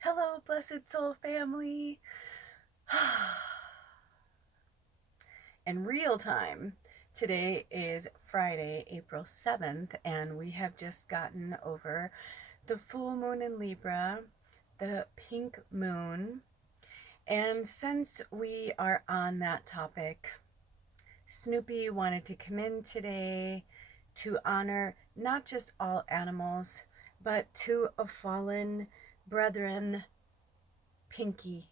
Hello, blessed soul family. In real time, today is Friday, April 7th, and we have just gotten over the full moon in Libra, the pink moon. And since we are on that topic, Snoopy wanted to come in today to honor not just all animals, but to a fallen brethren, Pinky.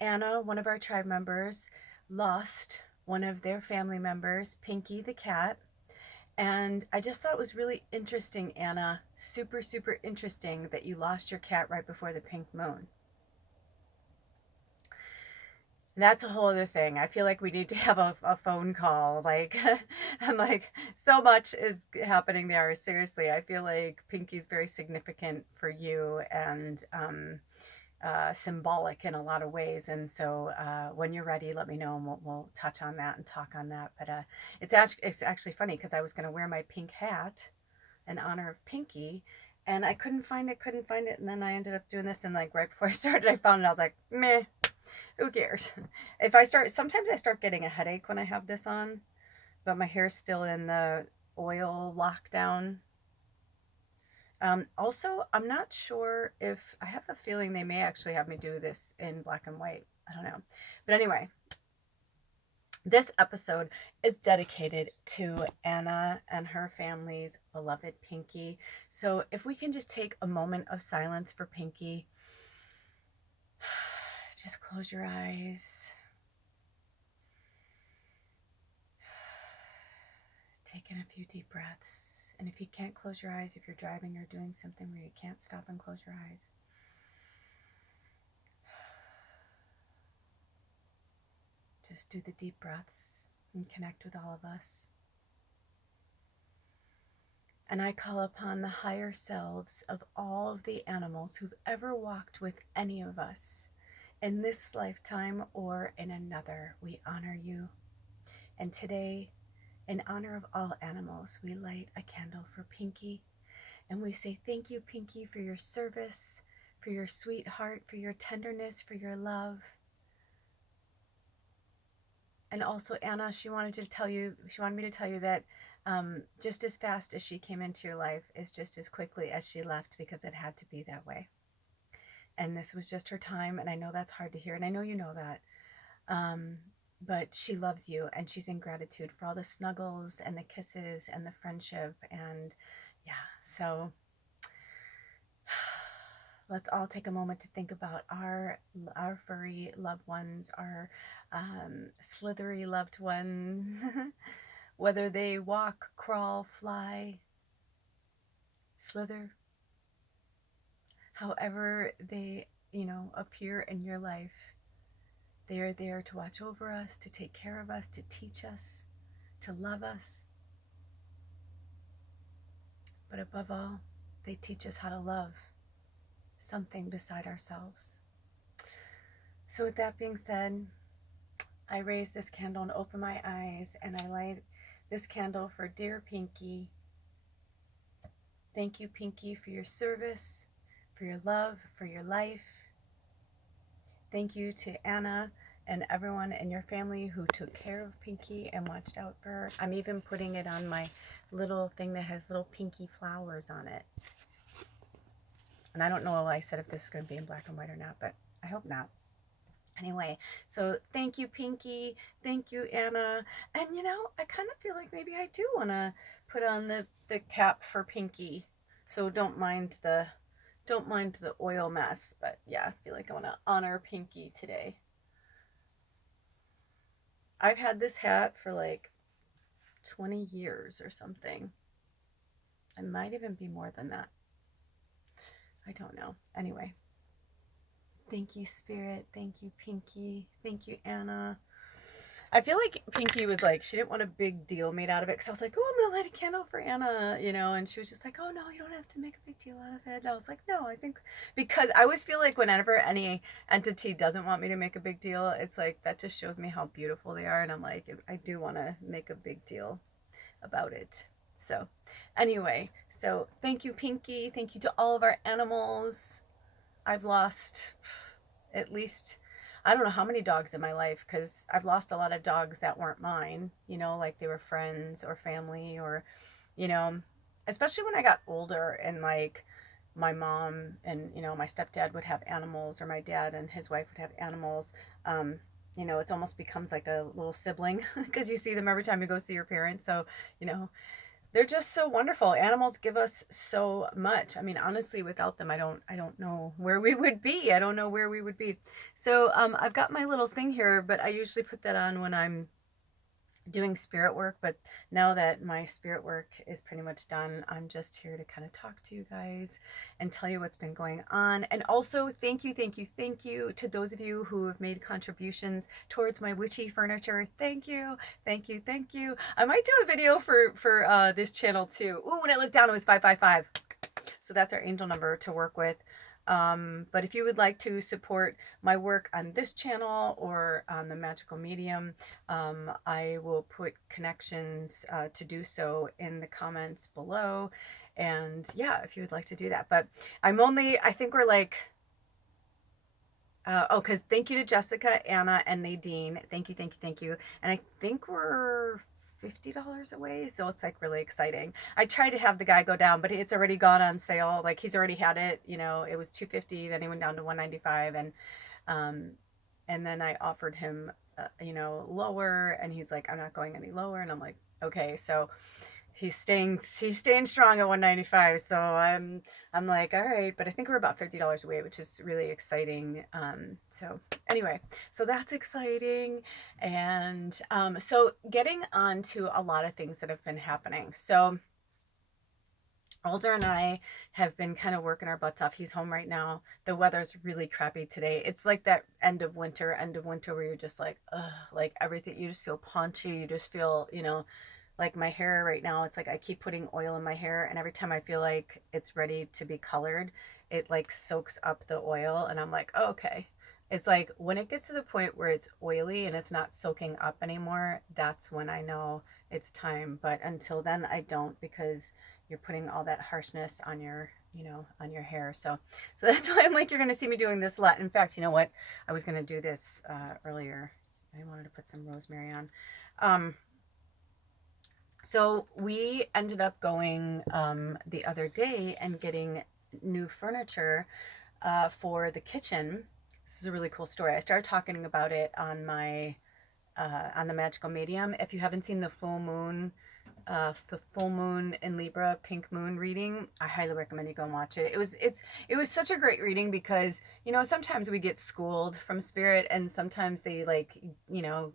Anna, one of our tribe members, lost one of their family members, Pinky the cat. And I just thought it was really interesting, Anna, super, super interesting that you lost your cat right before the pink moon. That's a whole other thing. I feel like we need to have a phone call. Like, I'm like, so much is happening there. Seriously, I feel like Pinky's very significant for you and symbolic in a lot of ways. And so when you're ready, let me know and we'll touch on that and talk on that. But it's actually funny because I was going to wear my pink hat in honor of Pinky. And I couldn't find it. And then I ended up doing this. And like right before I started, I found it. I was like, meh, who cares? Sometimes I start getting a headache when I have this on, but my hair's still in the oil lockdown. Also, I'm not sure if I have a feeling they may actually have me do this in black and white. I don't know. But anyway, this episode is dedicated to Anna and her family's beloved Pinky. So if we can just take a moment of silence for Pinky. Just close your eyes. Take in a few deep breaths. And if you can't close your eyes, if you're driving or doing something where you can't stop and close your eyes, just do the deep breaths and connect with all of us. And I call upon the higher selves of all of the animals who've ever walked with any of us in this lifetime or in another. We honor you. And today, in honor of all animals, we light a candle for Pinky. And we say thank you, Pinky, for your service, for your sweetheart, for your tenderness, for your love. And also, Anna, she wanted me to tell you that just as fast as she came into your life is just as quickly as she left, because it had to be that way. And this was just her time, and I know that's hard to hear, and I know you know that. But she loves you, and she's in gratitude for all the snuggles and the kisses and the friendship. And yeah, so let's all take a moment to think about our furry loved ones, our slithery loved ones, whether they walk, crawl, fly, slither, however they, appear in your life. They are there to watch over us, to take care of us, to teach us, to love us. But above all, they teach us how to love something beside ourselves. So with that being said, I raise this candle and open my eyes, and I light this candle for dear Pinky. Thank you, Pinky, for your service, for your love, for your life. Thank you to Anna and everyone in your family who took care of Pinky and watched out for her. I'm even putting it on my little thing that has little pinky flowers on it. And I don't know why I said if this is going to be in black and white or not, but I hope not. Anyway, so thank you, Pinky. Thank you, Anna. And I kind of feel like maybe I do want to put on the cap for Pinky. So don't mind the oil mess, but yeah, I feel like I want to honor Pinky today. I've had this hat for like 20 years or something. It might even be more than that. I don't know. Anyway, thank you, Spirit. Thank you, Pinky. Thank you, Anna. I feel like Pinky was like, she didn't want a big deal made out of it, because I was like, oh, I'm going to light a candle for Anna, and she was just like, oh, no, you don't have to make a big deal out of it. And I was like, no, I think, because I always feel like whenever any entity doesn't want me to make a big deal, it's like, that just shows me how beautiful they are. And I'm like, I do want to make a big deal about it. So anyway, so thank you, Pinky. Thank you to all of our animals. I've lost at least, I don't know how many dogs in my life, because I've lost a lot of dogs that weren't mine, you know, like they were friends or family, or, you know, especially when I got older, and like my mom and, you know, my stepdad would have animals, or my dad and his wife would have animals. Um, you know, it's almost becomes like a little sibling because you see them every time you go see your parents. So, you know, they're just so wonderful. Animals give us so much. I mean, honestly, without them, I don't know where we would be. I don't know where we would be. So, I've got my little thing here, but I usually put that on when I'm doing spirit work. But now that my spirit work is pretty much done, I'm just here to kind of talk to you guys and tell you what's been going on. And also, thank you to those of you who have made contributions towards my witchy furniture. Thank you, thank you. I might do a video for this channel too. Ooh, when I looked down, it was 555. So that's our angel number to work with. But if you would like to support my work on this channel or on the magical medium, I will put connections to do so in the comments below. And yeah, if you would like to do that. But I think we're like, because thank you to Jessica, Anna, and Nadine. Thank you, thank you, thank you. And I think we're $50 away, so it's like really exciting. I tried to have the guy go down, but it's already gone on sale. Like he's already had it, you know, it was $250, then he went down to $195, and then I offered him you know, lower, and he's like, I'm not going any lower, and I'm like, okay. So he's staying strong at 195. So I'm like, all right, but I think we're about $50 away, which is really exciting. So anyway, so that's exciting. And so getting on to a lot of things that have been happening. So Alder and I have been kind of working our butts off. He's home right now. The weather's really crappy today. It's like that end of winter where you're just like, ugh, like everything, you just feel paunchy. You just feel, you know, like my hair right now, it's like I keep putting oil in my hair, and every time I feel like it's ready to be colored, it like soaks up the oil, and I'm like, oh, okay. It's like when it gets to the point where it's oily and it's not soaking up anymore, that's when I know it's time. But until then, I don't, because you're putting all that harshness on your, you know, on your hair. So that's why I'm like, you're going to see me doing this a lot. In fact, you know what? I was going to do this earlier. I wanted to put some rosemary on. So we ended up going the other day and getting new furniture for the kitchen. This is a really cool story. I started talking about it on my on the magical medium. If you haven't seen the full moon in Libra pink moon reading, I highly recommend you go and watch it. It was such a great reading, because you know, sometimes we get schooled from spirit, and sometimes they, like, you know,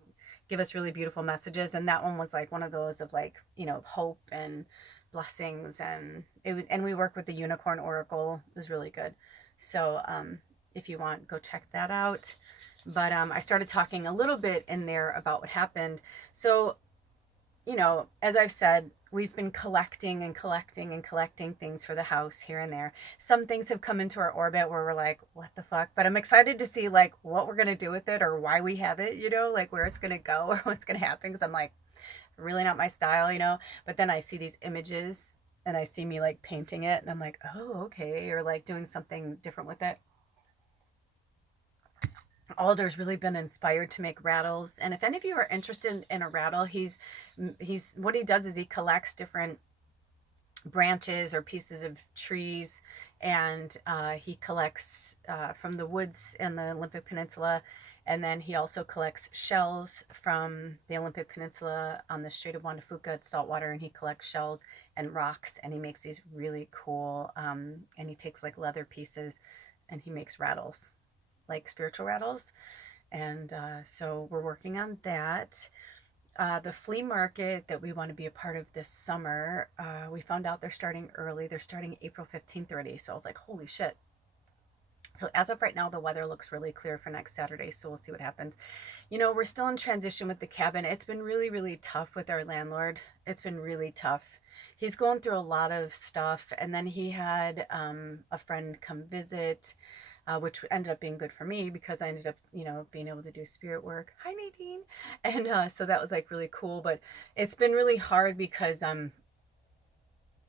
give us really beautiful messages, and that one was like one of those of, like, you know, hope and blessings. And it was, and we work with the unicorn oracle. It was really good. So if you want, go check that out. But I started talking a little bit in there about what happened. So, you know, as I've said, we've been collecting and collecting and collecting things for the house here and there. Some things have come into our orbit where we're like, what the fuck? But I'm excited to see, like, what we're going to do with it, or why we have it, you know, like where it's going to go or what's going to happen. Because I'm like, really not my style, you know. But then I see these images, and I see me like painting it, and I'm like, oh, okay. Or like doing something different with it. Alder's really been inspired to make rattles, and if any of you are interested in a rattle, he's what he does is he collects different branches or pieces of trees, and he collects from the woods and the Olympic Peninsula, and then he also collects shells from the Olympic Peninsula on the Strait of Juan de Fuca. It's saltwater, and he collects shells and rocks, and he makes these really cool, and he takes like leather pieces, and he makes rattles, like spiritual rattles. And so we're working on that. The flea market that we want to be a part of this summer, we found out they're starting early. They're starting April 15th already. So I was like, holy shit. So as of right now, the weather looks really clear for next Saturday. So we'll see what happens. You know, we're still in transition with the cabin. It's been really, really tough with our landlord. It's been really tough. He's going through a lot of stuff. And then he had a friend come visit, which ended up being good for me, because I ended up, you know, being able to do spirit work. Hi, Nadine. And so that was like really cool. But it's been really hard because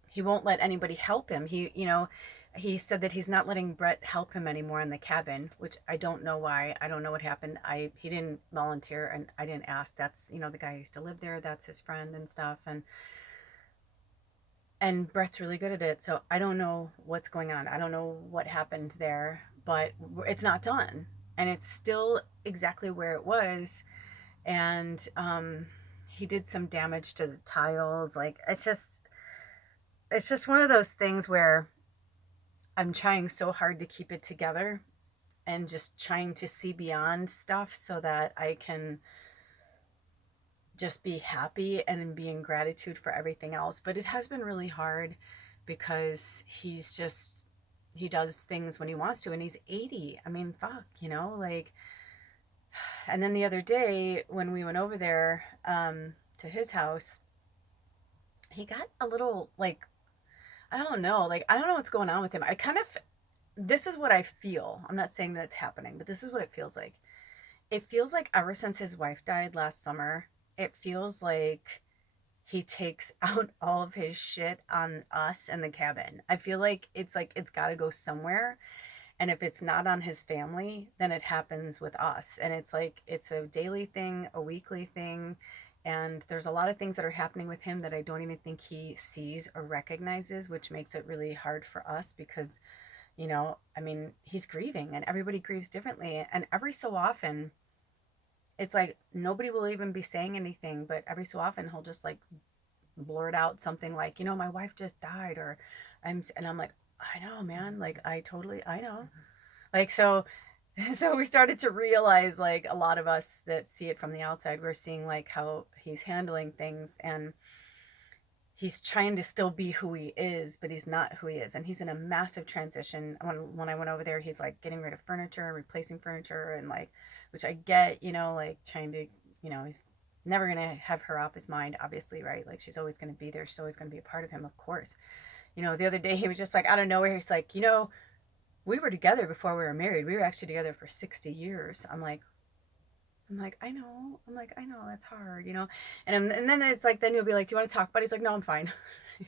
he won't let anybody help him. He, you know, He said that he's not letting Brett help him anymore in the cabin, which I don't know why. I don't know what happened. He didn't volunteer, and I didn't ask. That's, you know, the guy who used to live there. That's his friend and stuff. And Brett's really good at it. So I don't know what's going on. I don't know what happened there, but it's not done, and it's still exactly where it was. And he did some damage to the tiles. Like, it's just one of those things where I'm trying so hard to keep it together and just trying to see beyond stuff so that I can just be happy and be in gratitude for everything else. But it has been really hard because he does things when he wants to, and he's 80. I mean, fuck, you know, like. And then the other day when we went over there to his house, he got a little, like, I don't know, like, I don't know what's going on with him. This is what I feel. I'm not saying that it's happening, but this is what it feels like. It feels like ever since his wife died last summer, it feels like he takes out all of his shit on us and the cabin. I feel like it's got to go somewhere. And if it's not on his family, then it happens with us. And it's like, it's a daily thing, a weekly thing. And there's a lot of things that are happening with him that I don't even think he sees or recognizes, which makes it really hard for us because, you know, I mean, he's grieving and everybody grieves differently. And every so often, it's like nobody will even be saying anything, but every so often he'll just like blurt out something like, you know, my wife just died, and I'm like, I know, man. Like, I know. Like, so we started to realize, like, a lot of us that see it from the outside, we're seeing like how he's handling things, and he's trying to still be who he is, but he's not who he is. And he's in a massive transition. When I went over there, he's like getting rid of furniture, replacing furniture, and like, which I get, you know, like trying to, you know, he's never going to have her off his mind, obviously, right? Like, she's always going to be there. She's always going to be a part of him, of course. You know, the other day he was just like, out of nowhere, he's like, you know, we were together before we were married. We were actually together for 60 years. I know. I'm like, I know, that's hard, you know? And then it's like, then you'll be like, do you want to talk about it? He's like, no, I'm fine.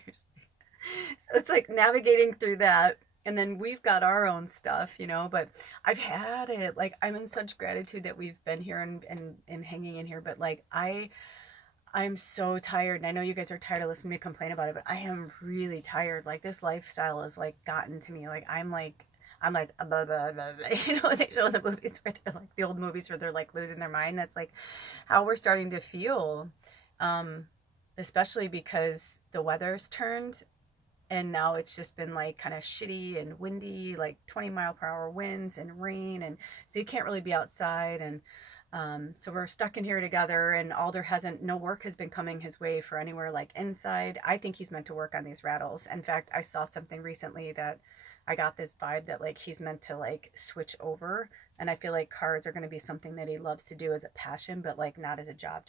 So it's like navigating through that. And then we've got our own stuff, you know, but I've had it. Like, I'm in such gratitude that we've been here and hanging in here. But like, I'm so tired, and I know you guys are tired of listening to me complain about it, but I am really tired. Like, this lifestyle has like gotten to me. Like, I'm like blah, blah, blah, blah. You know, they show the movies where they're like the old movies where they're like losing their mind. That's like how we're starting to feel, um, especially because the weather's turned, and now it's just been like kind of shitty and windy, like 20-mile-per-hour winds and rain, and so you can't really be outside. And so we're stuck in here together, and Alder no work has been coming his way for anywhere like inside. I think he's meant to work on these rattles. In fact, I saw something recently that I got this vibe that like he's meant to like switch over. And I feel like cars are going to be something that he loves to do as a passion, but like not as a job.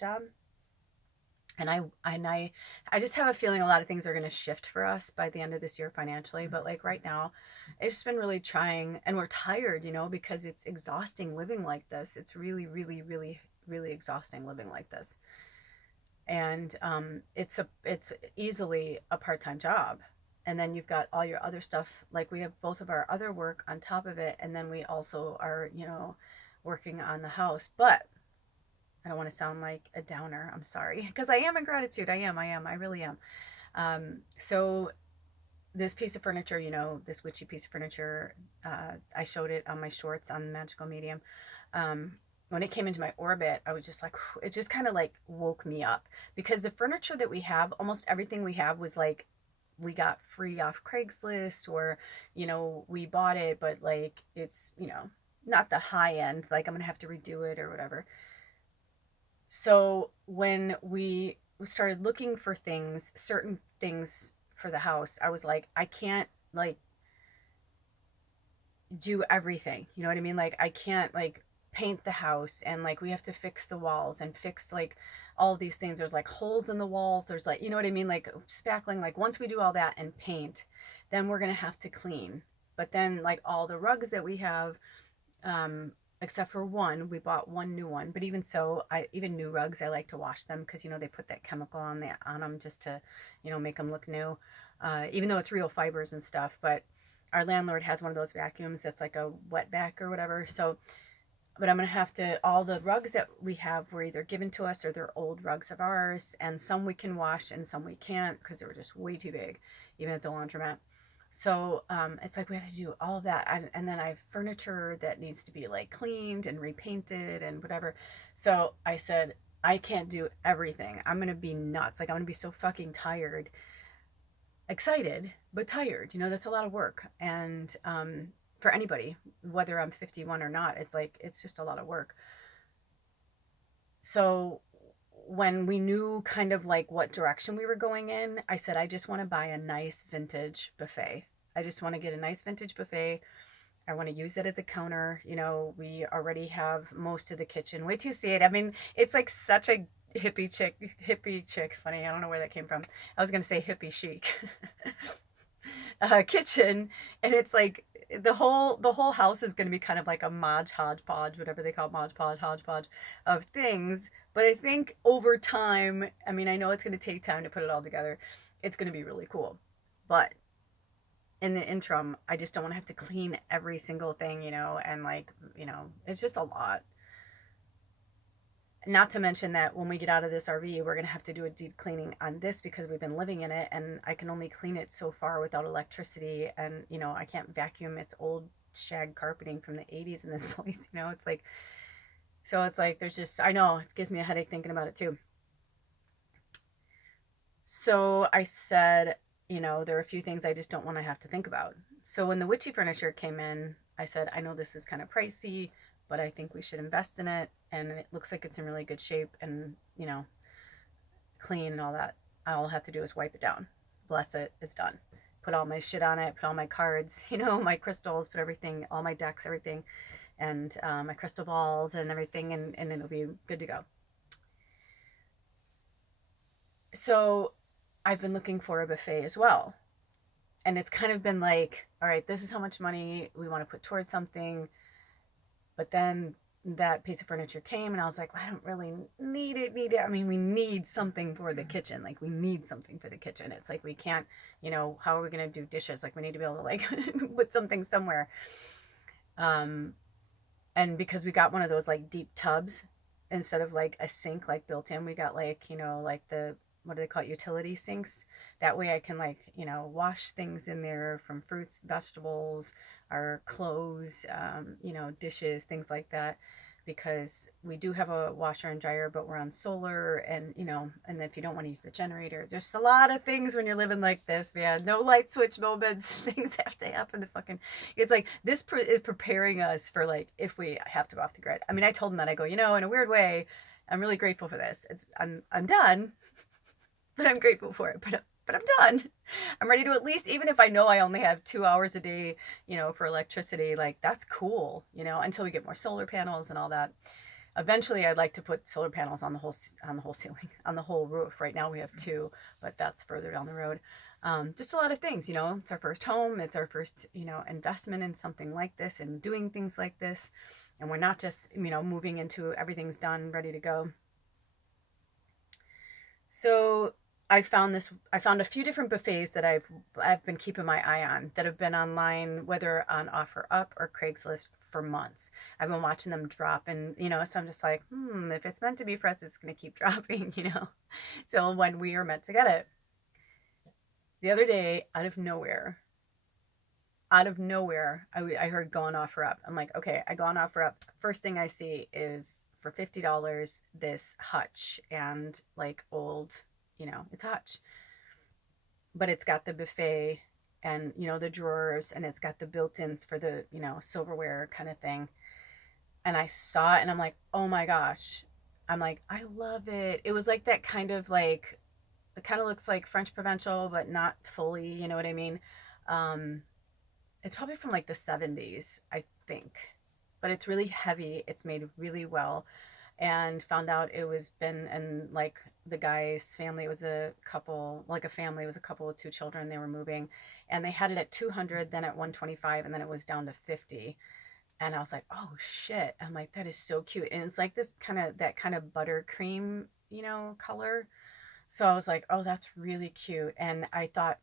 And I just have a feeling a lot of things are going to shift for us by the end of this year financially. But like right now, it's just been really trying, and we're tired, you know, because it's exhausting living like this. It's really, really, really, really exhausting living like this. And it's easily a part-time job. And then you've got all your other stuff. Like, we have both of our other work on top of it, and then we also are, you know, working on the house. But I don't want to sound like a downer. I'm sorry. Because I am in gratitude. I really am. So this piece of furniture, you know, this witchy piece of furniture, I showed it on my shorts on Magical Medium. When it came into my orbit, I was just like, it just kind of like woke me up. Because the furniture that we have, almost everything we have was like, we got free off Craigslist, or, you know, we bought it, but like, it's, you know, not the high end, like I'm going to have to redo it or whatever. So when we started looking for things, certain things for the house, I was like, I can't like do everything. You know what I mean? Like, I can't like paint the house, and like we have to fix the walls and fix like all these things. There's like holes in the walls. There's like, you know what I mean? Like spackling. Like, once we do all that and paint, then we're going to have to clean. But then like all the rugs that we have, except for one, we bought one new one. But even so, even new rugs, I like to wash them because, you know, they put that chemical on them just to, you know, make them look new, even though it's real fibers and stuff. But our landlord has one of those vacuums that's like a wet vac or whatever. So, but I'm going to have to, all the rugs that we have were either given to us or they're old rugs of ours. And some we can wash and some we can't because they were just way too big, even at the laundromat. So it's like we have to do all of that. And then I have furniture that needs to be like cleaned and repainted and whatever. So I said, I can't do everything. I'm going to be nuts. Like I'm going to be so fucking tired, excited, but tired. You know, that's a lot of work. And for anybody, whether I'm 51 or not, it's like, it's just a lot of work. So when we knew kind of like what direction we were going in, I said, I just want to buy a nice vintage buffet. I just want to get a nice vintage buffet. I want to use it as a counter. You know, we already have most of the kitchen. Wait till you see it. I mean, it's like such a hippie chick. Funny. I don't know where that came from. I was going to say hippie chic kitchen. And it's like, the whole house is going to be kind of like a hodgepodge, whatever they call hodgepodge of things. But I think over time, I mean, I know it's going to take time to put it all together. It's going to be really cool. But in the interim, I just don't want to have to clean every single thing, you know, and like, you know, it's just a lot. Not to mention that when we get out of this RV, we're going to have to do a deep cleaning on this because we've been living in it and I can only clean it so far without electricity. And, you know, I can't vacuum its old shag carpeting from the 80s in this place. You know, it's like, so it's like, there's just, I know it gives me a headache thinking about it too. So I said, you know, there are a few things I just don't want to have to think about. So when the witchy furniture came in, I said, I know this is kind of pricey, but I think we should invest in it. And it looks like it's in really good shape and, you know, clean and all that. All I have to do is wipe it down. Bless it. It's done. Put all my shit on it, put all my cards, you know, my crystals, put everything, all my decks, everything, and my crystal balls and everything, and it'll be good to go. So I've been looking for a buffet as well. And it's kind of been like, all right, this is how much money we want to put towards something. But then that piece of furniture came and I was like, well, I don't really need it. I mean, we need something for the kitchen. Like we need something for the kitchen. It's like, we can't, you know, how are we going to do dishes? Like we need to be able to like put something somewhere. And because we got one of those like deep tubs instead of like a sink, like built in, we got like, you know, like the, what do they call it? Utility sinks. That way I can like, you know, wash things in there from fruits, vegetables, our clothes, you know, dishes, things like that. Because we do have a washer and dryer, but we're on solar and, you know, and if you don't want to use the generator, there's a lot of things when you're living like this, man. No light switch moments. Things have to happen to fucking, it's like this is preparing us for like, if we have to go off the grid. I mean, I told him that, I go, you know, in a weird way, I'm really grateful for this. I'm done, but I'm grateful for it. But I'm done. I'm ready to at least, even if I know I only have 2 hours a day, you know, for electricity, like that's cool, you know, until we get more solar panels and all that. Eventually I'd like to put solar panels on the whole ceiling, on the whole roof. Right now we have 2, but that's further down the road. Just a lot of things, you know, it's our first home. It's our first, you know, investment in something like this and doing things like this. And we're not just, you know, moving into everything's done, ready to go. So I found a few different buffets that I've been keeping my eye on that have been online, whether on OfferUp or Craigslist for months. I've been watching them drop and, you know, so I'm just like, if it's meant to be for us, it's going to keep dropping, you know, so when we are meant to get it. The other day, out of nowhere, I heard go on OfferUp. I'm like, okay, I go on OfferUp. First thing I see is for $50, this hutch and like old, you know, it's hutch, but it's got the buffet and, you know, the drawers, and it's got the built-ins for the, you know, silverware kind of thing. And I saw it and I'm like, oh my gosh. I'm like, I love it. It was like that kind of like, it kind of looks like French Provençal, but not fully, you know what I mean? It's probably from like the 70s, I think, but it's really heavy. It's made really well. And found out it was been, and like the guy's family was a couple, like a family was a couple with 2 children. They were moving and they had it at 200, then at 125, and then it was down to 50. And I was like, oh shit. I'm like, that is so cute. And it's like this kind of, that kind of buttercream, you know, color. So I was like, oh, that's really cute. And I thought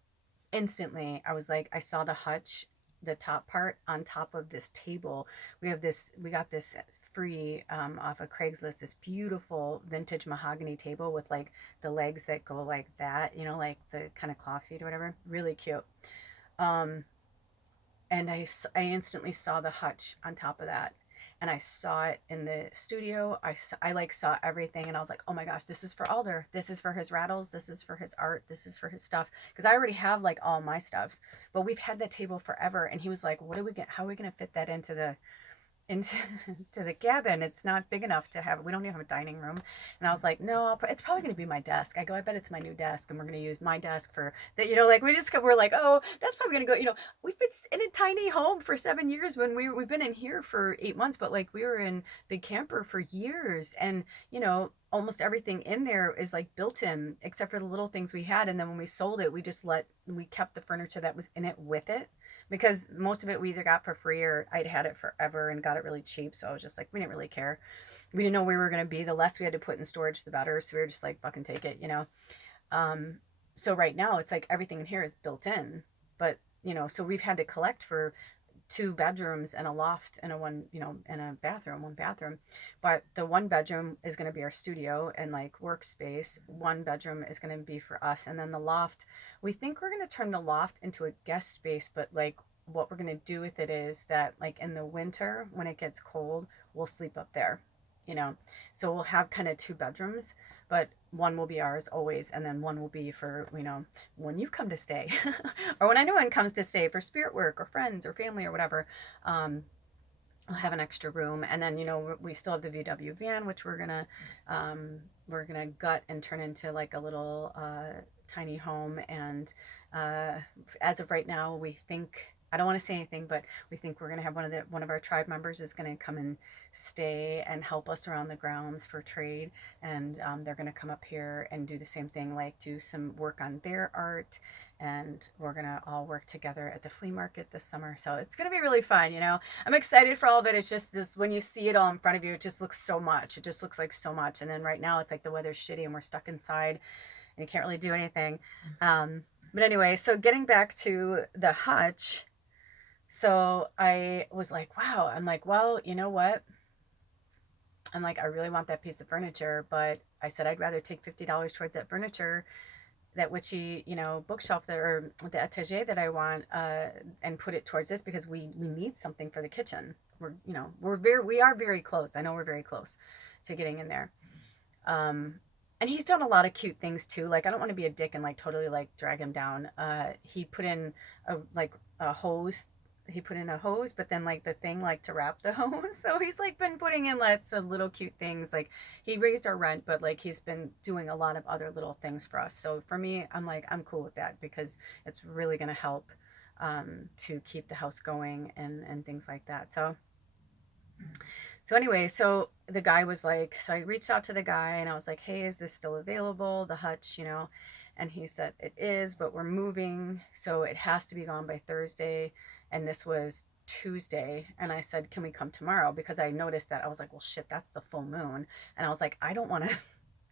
instantly, I was like, I saw the hutch the top part on top of this table. We got this free off of Craigslist, this beautiful vintage mahogany table with like the legs that go like that, you know, like the kind of claw feet or whatever. Really cute. Um, and I instantly saw the hutch on top of that. And I saw it in the studio. I like saw everything, and I was like, oh my gosh, this is for Alder. This is for his rattles. This is for his art. This is for his stuff. Because I already have like all my stuff, but we've had that table forever. And he was like, what are we get? How are we gonna fit that into the into to the cabin? It's not big enough to have. We don't even have a dining room. And I was like, no, it's probably going to be my desk. I go, I bet it's my new desk, and we're going to use my desk for that. You know, like we're like, oh, that's probably going to go. You know, we've been in a tiny home for 7 years. When we've been in here for 8 months, but like we were in big camper for years, and you know, almost everything in there is like built in, except for the little things we had. And then when we sold it, we kept the furniture that was in it with it, because most of it we either got for free or I'd had it forever and got it really cheap. So I was just like, we didn't really care. We didn't know where we were going to be. The less we had to put in storage, the better. So we were just like, fucking take it, you know? Um, so right now it's like everything in here is built in, but you know, so we've had to collect for 2 bedrooms and a loft and a one, you know, and a bathroom, 1 bathroom. But the 1 bedroom is going to be our studio and like workspace. 1 bedroom is going to be for us. And then the loft, we think we're going to turn the loft into a guest space, but like what we're going to do with it is that like in the winter, when it gets cold, we'll sleep up there, you know? So we'll have kind of 2 bedrooms, but one will be ours always, and then one will be for, you know, when you come to stay or when anyone comes to stay for spirit work or friends or family or whatever. I'll have an extra room. And then, you know, we still have the VW van, which we're gonna gut and turn into like a little tiny home. And as of right now, we think, I don't want to say anything, but we think we're gonna have one of our tribe members is gonna come and stay and help us around the grounds for trade. And they're gonna come up here and do the same thing, like do some work on their art. And we're gonna all work together at the flea market this summer. So it's gonna be really fun, you know. I'm excited for all of it. It's just when you see it all in front of you, it just looks so much. It just looks like so much. And then right now it's like the weather's shitty and we're stuck inside and you can't really do anything. But anyway, so getting back to the hutch. So I was like, wow. I'm like, well, you know what? I'm like, I really want that piece of furniture, but I said I'd rather take $50 towards that furniture, that witchy, you know, bookshelf that, or the etagere that I want, and put it towards this, because we need something for the kitchen. We're, you know, we are very close. I know we're very close to getting in there. And he's done a lot of cute things too. Like, I don't want to be a dick and like totally like drag him down. He put in a hose. He put in a hose, but then like the thing like to wrap the hose. So he's like been putting in lots of little cute things. Like, he raised our rent, but like he's been doing a lot of other little things for us. So for me, I'm like, I'm cool with that, because it's really going to help to keep the house going and things like that. So anyway, so the guy was like, so I reached out to the guy and I was like, hey, is this still available, the hutch, you know? And he said it is, but we're moving, so it has to be gone by Thursday. And this was Tuesday. And I said, can we come tomorrow? Because I noticed that. I was like, well, shit, that's the full moon. And I was like, I don't want to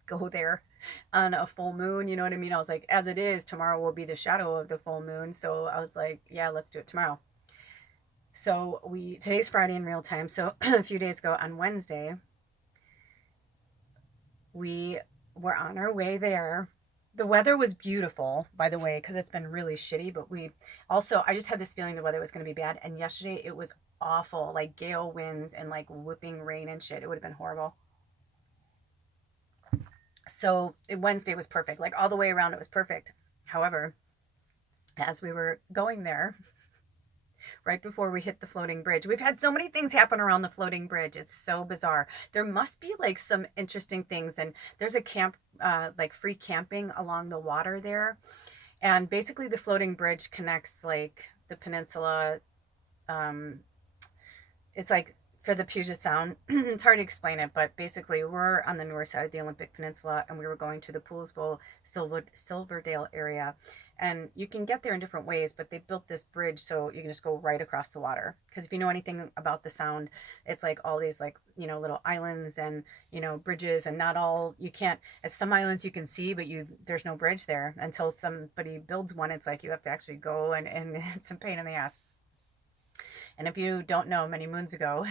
go there on a full moon. You know what I mean? I was like, as it is, tomorrow will be the shadow of the full moon. So I was like, yeah, let's do it tomorrow. So today's Friday in real time. So a few days ago on Wednesday, we were on our way there. The weather was beautiful, by the way, because it's been really shitty. But I just had this feeling the weather was going to be bad. And yesterday it was awful, like gale winds and like whipping rain and shit. It would have been horrible. So Wednesday was perfect. Like all the way around, it was perfect. However, as we were going there, right before we hit the floating bridge. We've had so many things happen around the floating bridge. It's so bizarre. There must be like some interesting things. And there's a camp, like free camping along the water there. And basically the floating bridge connects like the peninsula. It's like for the Puget Sound. It's hard to explain it, but basically we're on the north side of the Olympic Peninsula and we were going to the Poolsville, Silverdale area. And you can get there in different ways, but they built this bridge so you can just go right across the water. Because if you know anything about the Sound, it's like all these like, you know, little islands and, you know, bridges, and not all, you can't, at some islands you can see, but there's no bridge there until somebody builds one. It's like you have to actually go and it's a pain in the ass. And if you don't know, many moons ago,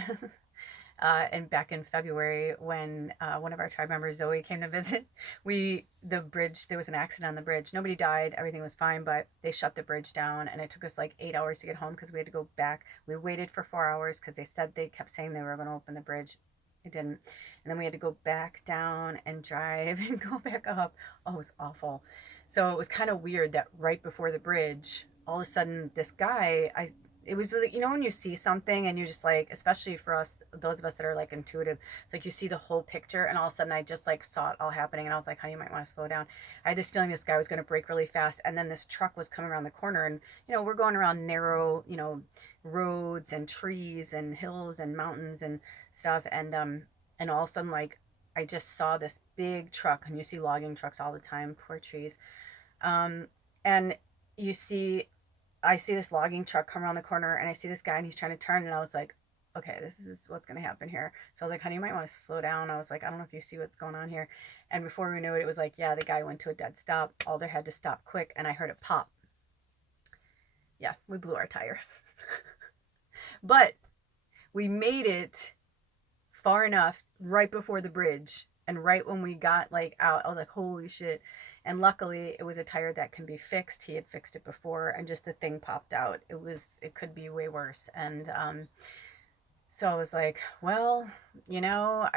and back in February when one of our tribe members, Zoe, came to visit, the bridge, there was an accident on the bridge. Nobody died, everything was fine, but they shut the bridge down, and it took us like 8 hours to get home because we had to go back. We waited for 4 hours because they kept saying they were going to open the bridge. It didn't. And then we had to go back down and drive and go back up. Oh, it was awful. So it was kind of weird that right before the bridge, all of a sudden this guy, it was like, you know, when you see something and you're just like, especially for us, those of us that are like intuitive, it's like you see the whole picture, and all of a sudden I just like saw it all happening, and I was like, honey, you might want to slow down. I had this feeling this guy was going to brake really fast, and then this truck was coming around the corner, and you know, we're going around narrow, you know, roads and trees and hills and mountains and stuff, and all of a sudden, like, I just saw this big truck, and you see logging trucks all the time, poor trees, and you see, I see this logging truck come around the corner, and I see this guy, and he's trying to turn, and I was like, okay, this is what's going to happen here. So I was like, honey, you might want to slow down. I was like, I don't know if you see what's going on here. And before we knew it, it was like, yeah, the guy went to a dead stop. Alder had to stop quick, and I heard it pop. Yeah, we blew our tire. But we made it far enough right before the bridge, and right when we got like out, I was like, holy shit. And luckily it was a tire that can be fixed. He had fixed it before, and just the thing popped out. It could be way worse. And so I was like, well, you know,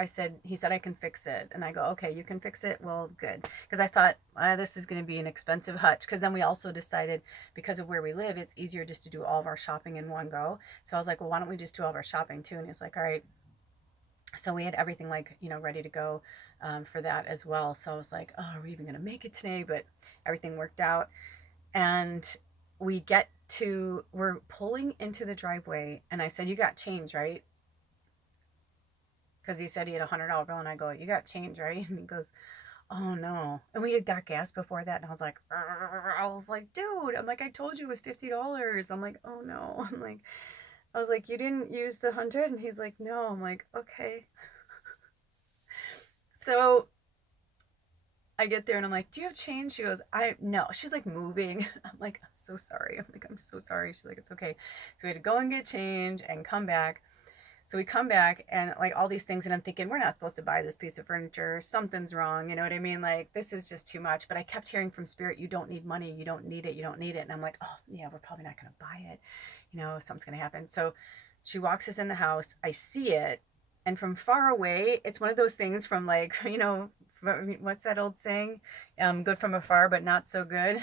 he said I can fix it. And I go, okay, you can fix it? Well, good. Because I thought, this is going to be an expensive hutch. Because then we also decided, because of where we live, it's easier just to do all of our shopping in one go. So I was like, well, why don't we just do all of our shopping too? And he's like, all right. So we had everything like, you know, ready to go for that as well. So I was like, oh, are we even going to make it today? But everything worked out. And we're pulling into the driveway, and I said, you got change, right? Because he said he had $100 bill, and I go, you got change, right? And he goes, oh no. And we had got gas before that, and I was like, dude, I'm like, I told you it was $50. I'm like, oh no. I was like, you didn't use the 100? And he's like, no. I'm like, okay. So I get there, and I'm like, do you have change? She goes, no. She's like moving. I'm like, I'm so sorry. I'm like, I'm so sorry. She's like, it's okay. So we had to go and get change and come back. So we come back, and like all these things, and I'm thinking, we're not supposed to buy this piece of furniture. Something's wrong. You know what I mean? Like, this is just too much. But I kept hearing from Spirit, you don't need money. You don't need it. You don't need it. And I'm like, oh yeah, we're probably not going to buy it. You know, something's going to happen. So she walks us in the house. I see it. And from far away, it's one of those things from like, you know, what's that old saying? Good from afar, but not so good.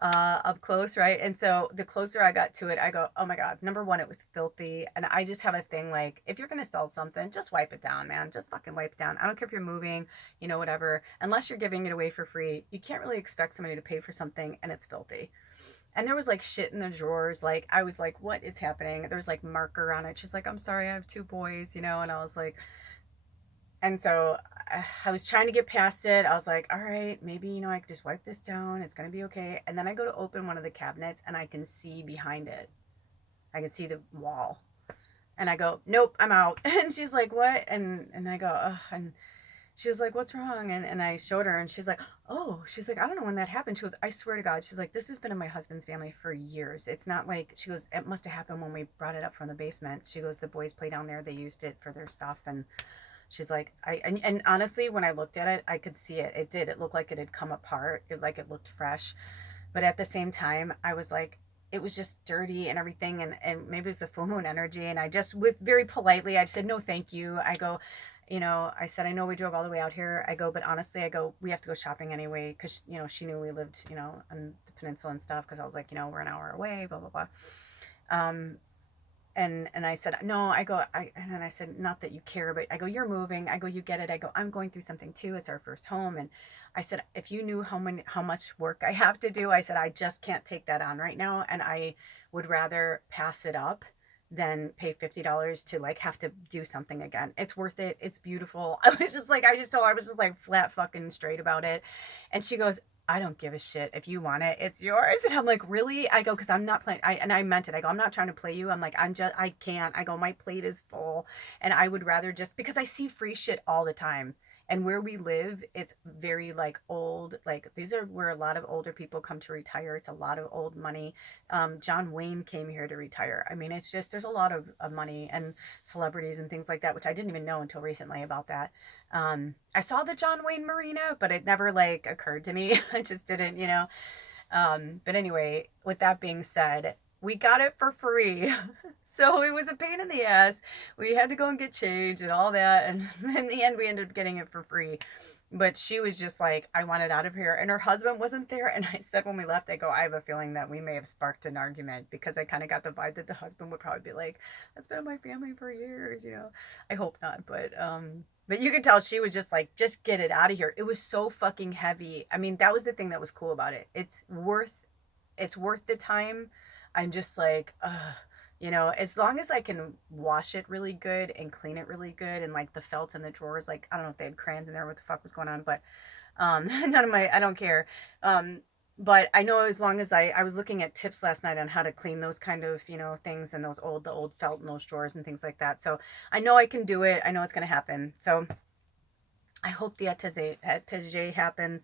Up close, right? And so the closer I got to it, I go, oh my God, number one, it was filthy. And I just have a thing like, if you're going to sell something, just wipe it down, man. Just fucking wipe it down. I don't care if you're moving, you know, whatever. Unless you're giving it away for free, you can't really expect somebody to pay for something and it's filthy. And there was like shit in the drawers. Like, I was like, what is happening? There was like marker on it. She's like, I'm sorry, I have 2 boys, you know? And I was like, and so I was trying to get past it. I was like, all right, maybe, you know, I could just wipe this down. It's going to be okay. And then I go to open one of the cabinets, and I can see behind it. I can see the wall. And I go, nope, I'm out. And she's like, what? And I go, ugh. And she was like, what's wrong? And I showed her, and she's like, oh, she's like, I don't know when that happened. She goes, I swear to God. She's like, this has been in my husband's family for years. It's not like, she goes, it must have happened when we brought it up from the basement. She goes, the boys play down there. They used it for their stuff. And she's like, and honestly, when I looked at it, I could see it. It looked like it had come apart. It looked fresh. But at the same time, I was like, it was just dirty and everything. And maybe it was the full moon energy. And I just, with very politely, I said, no, thank you. I go, you know, I said, I know we drove all the way out here. I go, but honestly, I go, we have to go shopping anyway. Cause you know, she knew we lived, you know, on the peninsula and stuff. Cause I was like, you know, we're an hour away, blah, blah, blah. And I said, no, and then I said, not that you care, but I go, you're moving. I go, you get it. I go, I'm going through something too. It's our first home. And I said, if you knew how much work I have to do, I said, I just can't take that on right now. And I would rather pass it up than pay $50 to like have to do something again. It's worth it. It's beautiful. I was just like, I was just like flat fucking straight about it. And she goes, I don't give a shit. If you want it, it's yours. And I'm like, really? I go, cause I'm not playing. And I meant it. I go, I'm not trying to play you. I'm like, I can't. I go, my plate is full. And I would rather just, because I see free shit all the time. And where we live, it's very like old, like these are where a lot of older people come to retire. It's a lot of old money. John Wayne came here to retire. I mean, it's just, there's a lot of money and celebrities and things like that, which I didn't even know until recently about that. I saw the John Wayne Marina, but it never like occurred to me. I just didn't, you know. But anyway, with that being said, we got it for free. So it was a pain in the ass. We had to go and get change and all that. And in the end, we ended up getting it for free. But she was just like, I want it out of here. And her husband wasn't there. And I said when we left, I go, I have a feeling that we may have sparked an argument, because I kind of got the vibe that the husband would probably be like, that's been in my family for years, you know. I hope not. But you could tell she was just like, just get it out of here. It was so fucking heavy. I mean, that was the thing that was cool about it. It's worth the time. I'm just like, you know, as long as I can wash it really good and clean it really good, and like the felt in the drawers, like I don't know if they had crayons in there, what the fuck was going on, but I don't care. But I know, as long as I was looking at tips last night on how to clean those kind of, you know, things, and the old felt in those drawers and things like that. So I know I can do it. I know it's going to happen. So I hope the atelier happens,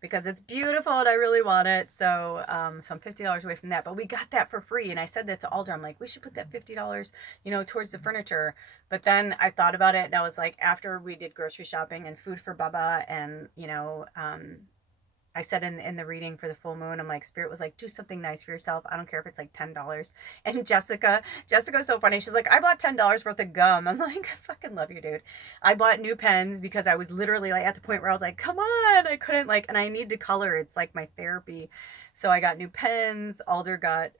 because it's beautiful and I really want it. So, so I'm $50 away from that, but we got that for free. And I said that to Alder. I'm like, we should put that $50, you know, towards the furniture. But then I thought about it, and I was like, after we did grocery shopping and food for Bubba, and, you know, I said in the reading for the full moon, I'm like, Spirit was like, do something nice for yourself. I don't care if it's like $10. And Jessica's so funny. She's like, I bought $10 worth of gum. I'm like, I fucking love you, dude. I bought new pens because I was literally like at the point where I was like, come on, I couldn't like, and I need to color. It's like my therapy. So I got new pens. Alder got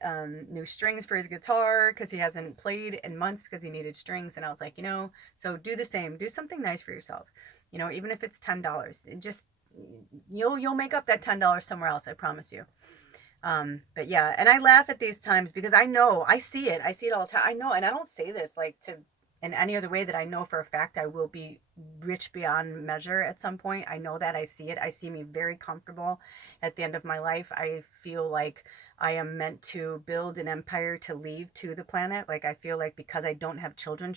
new strings for his guitar because he hasn't played in months because he needed strings. And I was like, you know, so do the same. Do something nice for yourself. You know, even if it's $10, it just, you'll make up that $10 somewhere else, I promise you. But yeah, and I laugh at these times because I know, I see it all the time. I know, and I don't say this like to in any other way, that I know for a fact I will be rich beyond measure at some point. I know that. I see it. I see me very comfortable at the end of my life. I feel like I am meant to build an empire to leave to the planet. Like, I feel like because I don't have children,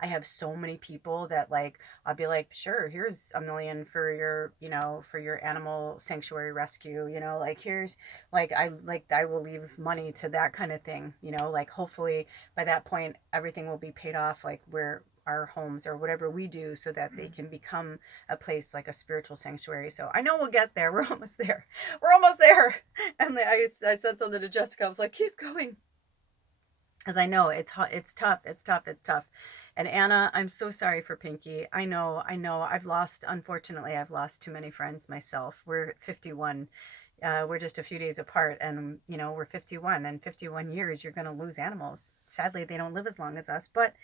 I have so many people that like, I'll be like, sure, here's $1 million for your, you know, for your animal sanctuary rescue, you know, like here's I will leave money to that kind of thing, you know, like hopefully by that point everything will be paid off, like where our homes or whatever we do, so that they can become a place like a spiritual sanctuary. So I know we'll get there. We're almost there. We're almost there. And I said something to Jessica. I was like, keep going. Because I know it's hot. It's tough. It's tough. It's tough. And Anna, I'm so sorry for Pinky. I know. Unfortunately, I've lost too many friends myself. We're 51. We're just a few days apart, and you know, we're 51, and 51 years you're going to lose animals. Sadly, they don't live as long as us, but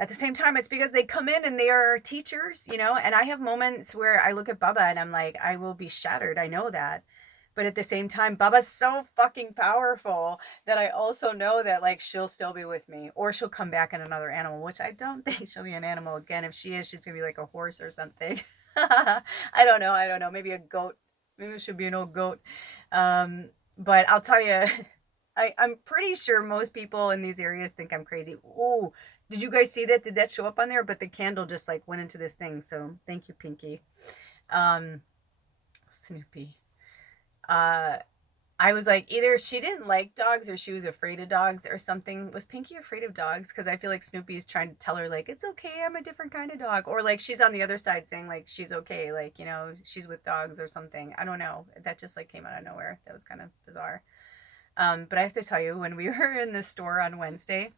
at the same time, it's because they come in and they are teachers, you know. And I have moments where I look at Bubba and I'm like, I will be shattered. I know that. But at the same time, Bubba's so fucking powerful that I also know that like she'll still be with me, or she'll come back in another animal, which I don't think she'll be an animal again. If she is, she's going to be like a horse or something. I don't know. Maybe a goat. Maybe it should be an old goat. But I'll tell you, I'm pretty sure most people in these areas think I'm crazy. Oh, did you guys see that? Did that show up on there? But the candle just like went into this thing. So thank you, Pinky. Snoopy. I was like, either she didn't like dogs or she was afraid of dogs or something. Was Pinky afraid of dogs? Because I feel like Snoopy is trying to tell her like, it's okay, I'm a different kind of dog. Or like she's on the other side saying like she's okay, like, you know, she's with dogs or something. I don't know. That just like came out of nowhere. That was kind of bizarre. But I have to tell you, when we were in the store on Wednesday,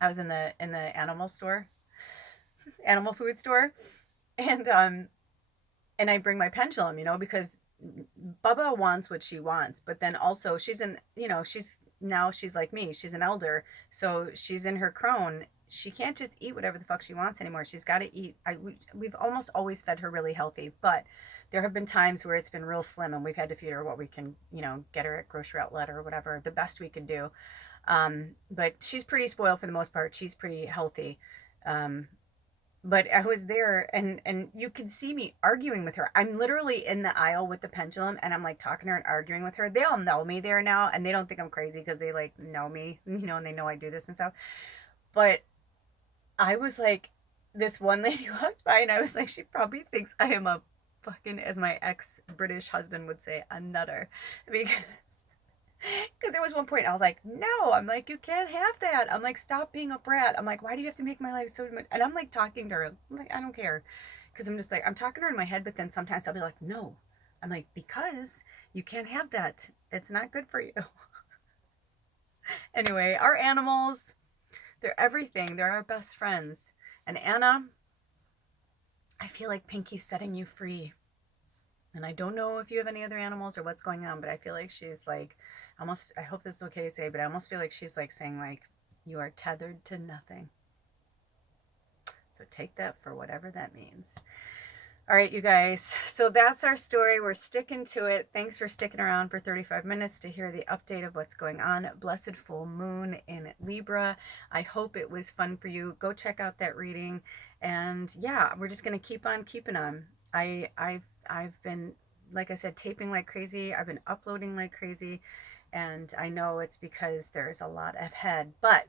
I was in the animal store, animal food store, and I bring my pendulum, you know, because Bubba wants what she wants, but then also she's like me, she's an elder, so she's in her crone. She can't just eat whatever the fuck she wants anymore. She's got to eat. We've almost always fed her really healthy, but there have been times where it's been real slim, and we've had to feed her what we can, you know, get her at grocery outlet or whatever, the best we can do. But she's pretty spoiled for the most part. She's pretty healthy. But I was there, and you could see me arguing with her. I'm literally in the aisle with the pendulum, and I'm like talking to her and arguing with her. They all know me there now, and they don't think I'm crazy because they like know me, you know, and they know I do this and stuff. But I was like, this one lady walked by, and I was like, she probably thinks I am a fucking, as my ex-British husband would say, a nutter. Because there was one point I was like, no, I'm like, you can't have that. I'm like, stop being a brat. I'm like, why do you have to make my life so much? And I'm like talking to her. I'm like, I don't care. Because I'm just like, I'm talking to her in my head, but then sometimes I'll be like, no. I'm like, because you can't have that. It's not good for you. Anyway, our animals, they're everything. They're our best friends. And Anna, I feel like Pinky's setting you free. And I don't know if you have any other animals or what's going on, but I feel like she's like, almost, I hope this is okay to say, but I almost feel like she's like saying like, you are tethered to nothing. So take that for whatever that means. All right, you guys. So that's our story. We're sticking to it. Thanks for sticking around for 35 minutes to hear the update of what's going on. Blessed full moon in Libra. I hope it was fun for you. Go check out that reading. And yeah, we're just going to keep on keeping on. I've been, like I said, taping like crazy. I've been uploading like crazy. And I know it's because there's a lot ahead. But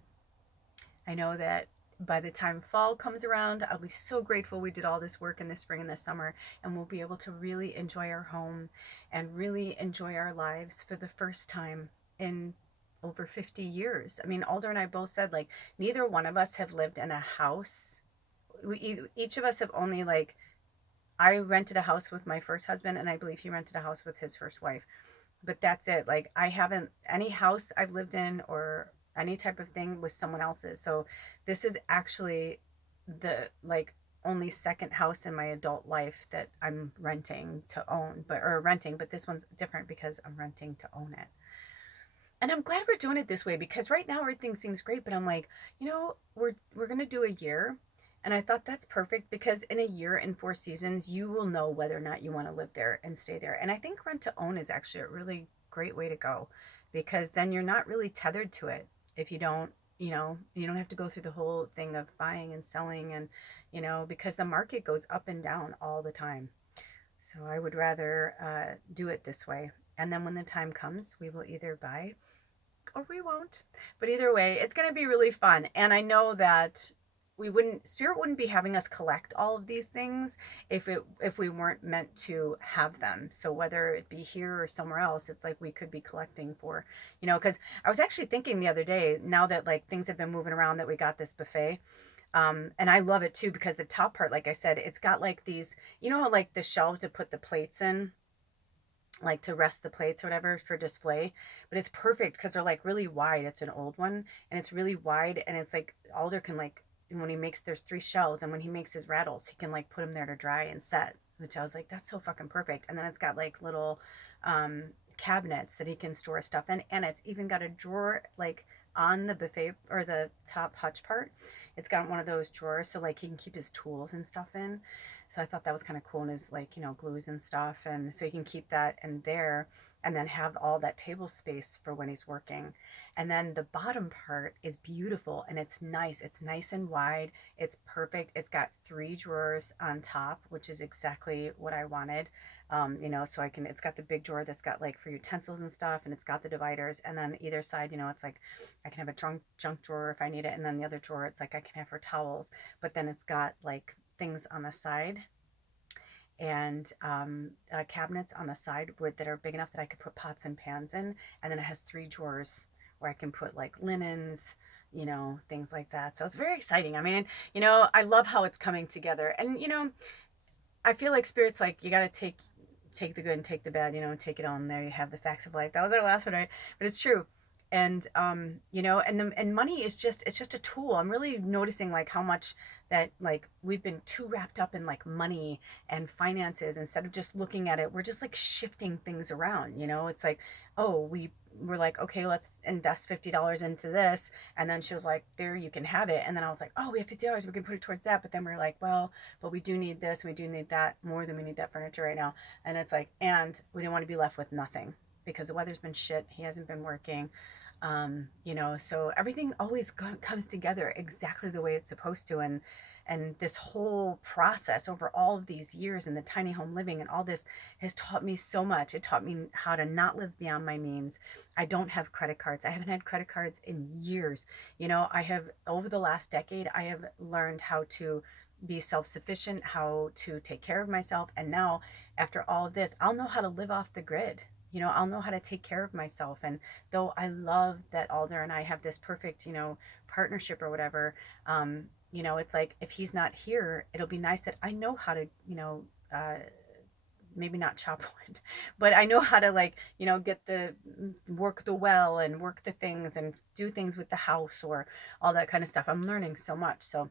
I know that by the time fall comes around, I'll be so grateful we did all this work in the spring and the summer, and we'll be able to really enjoy our home and really enjoy our lives for the first time in over 50 years. I mean, Alder and I both said, like, neither one of us have lived in a house. Each of us have only, like, I rented a house with my first husband, and I believe he rented a house with his first wife. But that's it. Like, I haven't, any house I've lived in or any type of thing with someone else's. So this is actually the like only second house in my adult life that I'm renting to own, but this one's different because I'm renting to own it. And I'm glad we're doing it this way, because right now everything seems great, but I'm like, we're going to do a year. And I thought that's perfect, because in a year and 4 seasons, you will know whether or not you want to live there and stay there. And I think rent to own is actually a really great way to go, because then you're not really tethered to it. If you don't, you don't have to go through the whole thing of buying and selling, and, because the market goes up and down all the time. So I would rather do it this way. And then when the time comes, we will either buy or we won't. But either way, it's going to be really fun. And I know that Spirit wouldn't be having us collect all of these things if we weren't meant to have them. So whether it be here or somewhere else, it's like we could be collecting for, because I was actually thinking the other day, now that like things have been moving around, that we got this buffet. And I love it too, because the top part, like I said, it's got like these, how like the shelves to put the plates in, like to rest the plates or whatever for display, but it's perfect because they're like really wide. It's an old one, and it's really wide, and it's like Alder can like, when he makes, there's 3 shelves, and when he makes his rattles, he can like put them there to dry and set, which I was like, that's so fucking perfect. And then it's got like little cabinets that he can store stuff in, and it's even got a drawer like on the buffet or the top hutch part. It's got one of those drawers, so like he can keep his tools and stuff in. So I thought that was kind of cool, and his like, glues and stuff, and so he can keep that in there and then have all that table space for when he's working. And then the bottom part is beautiful, and it's nice. It's nice and wide. It's perfect. It's got 3 drawers on top, which is exactly what I wanted. So it's got the big drawer that's got like for utensils and stuff, and it's got the dividers, and then either side, it's like I can have a junk drawer if I need it, and then the other drawer, it's like I can have for towels, but then it's got like things on the side, and cabinets on the side that are big enough that I could put pots and pans in, and then it has 3 drawers where I can put like linens, things like that. So it's very exciting. I mean, I love how it's coming together, and I feel like Spirit's like, you got to take the good and take the bad, take it on. There you have the facts of life. That was our last one, right? But it's true. And and money is it's just a tool. I'm really noticing like how much that like we've been too wrapped up in like money and finances, instead of just looking at it. We're just like shifting things around. It's like, oh, we're like, okay, let's invest $50 into this, and then she was like, there, you can have it. And then I was like, oh, we have $50, we can put it towards that. But then we're like, well, but we do need this, we do need that more than we need that furniture right now. And it's like, and we didn't want to be left with nothing, because the weather's been shit. He hasn't been working. So everything always comes together exactly the way it's supposed to. And this whole process over all of these years in the tiny home living and all this has taught me so much. It taught me how to not live beyond my means. I don't have credit cards. I haven't had credit cards in years. I have, over the last decade, I have learned how to be self-sufficient, how to take care of myself. And now, after all of this, I'll know how to live off the grid. You know, I'll know how to take care of myself. And though I love that Alder and I have this perfect, you know, partnership or whatever, you know, it's like if he's not here, it'll be nice that I know how to, you know, maybe not chop wood, but I know how to, like, you know, get the work the well and work the things and do things with the house or all that kind of stuff. I'm learning so much. So,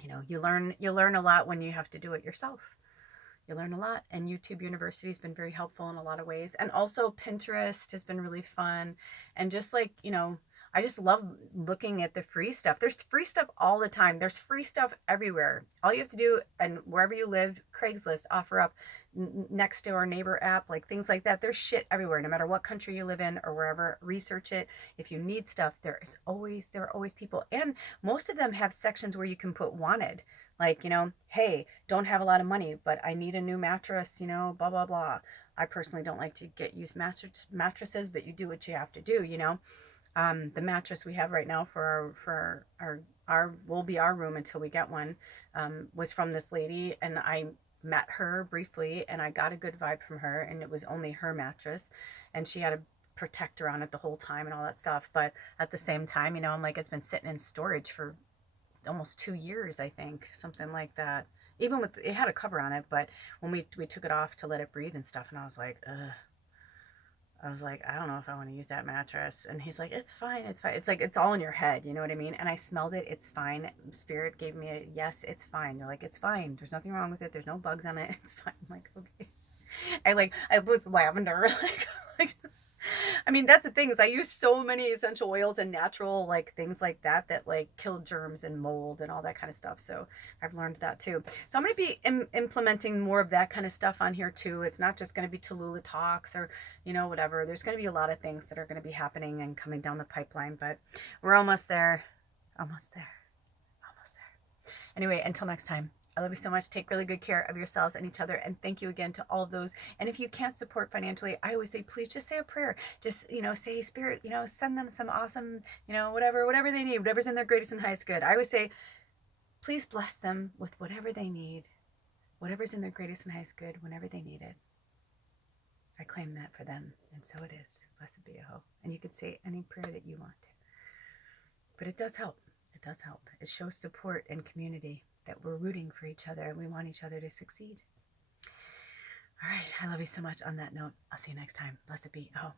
you know, you learn a lot when you have to do it yourself. You learn a lot, and YouTube University has been very helpful in a lot of ways. And also Pinterest has been really fun. And just like, you know, I just love looking at the free stuff. There's free stuff all the time. There's free stuff everywhere. All you have to do, and wherever you live, Craigslist, OfferUp, next door neighbor app, like things like that. There's shit everywhere, no matter what country you live in or wherever. Research it. If you need stuff, there are always people. And most of them have sections where you can put wanted. Like, you know, hey, don't have a lot of money, but I need a new mattress, you know, blah, blah, blah. I personally don't like to get used mattresses, but you do what you have to do, you know. The mattress we have right now for our will be our room until we get one, was from this lady, and I met her briefly and I got a good vibe from her, and it was only her mattress, and she had a protector on it the whole time and all that stuff. But at the same time, you know, I'm like, it's been sitting in storage for almost 2 years, I think, something like that. Even with it had a cover on it, but when we took it off to let it breathe and stuff, and I was like, ugh. I was like, I don't know if I want to use that mattress. And he's like, it's fine. It's fine. It's like, it's all in your head. You know what I mean? And I smelled it. It's fine. Spirit gave me a yes, it's fine. They're like, it's fine. There's nothing wrong with it. There's no bugs on it. It's fine. I'm like, okay. I put lavender. like, I mean, that's the thing is I use so many essential oils and natural like things like that that like kill germs and mold and all that kind of stuff. So I've learned that too. So I'm going to be implementing more of that kind of stuff on here too. It's not just going to be Tallulah talks or, you know, whatever. There's going to be a lot of things that are going to be happening and coming down the pipeline, but we're almost there. Almost there. Almost there. Anyway, until next time. I love you so much. Take really good care of yourselves and each other. And thank you again to all of those. And if you can't support financially, I always say, please just say a prayer. Just, you know, say, Spirit, you know, send them some awesome, you know, whatever they need, whatever's in their greatest and highest good. I always say, please bless them with whatever they need, whatever's in their greatest and highest good, whenever they need it. I claim that for them. And so it is. Blessed be Yahweh. And you could say any prayer that you want. But it does help. It does help. It shows support and community, that we're rooting for each other and we want each other to succeed. All right. I love you so much. On that note, I'll see you next time. Blessed be. Oh.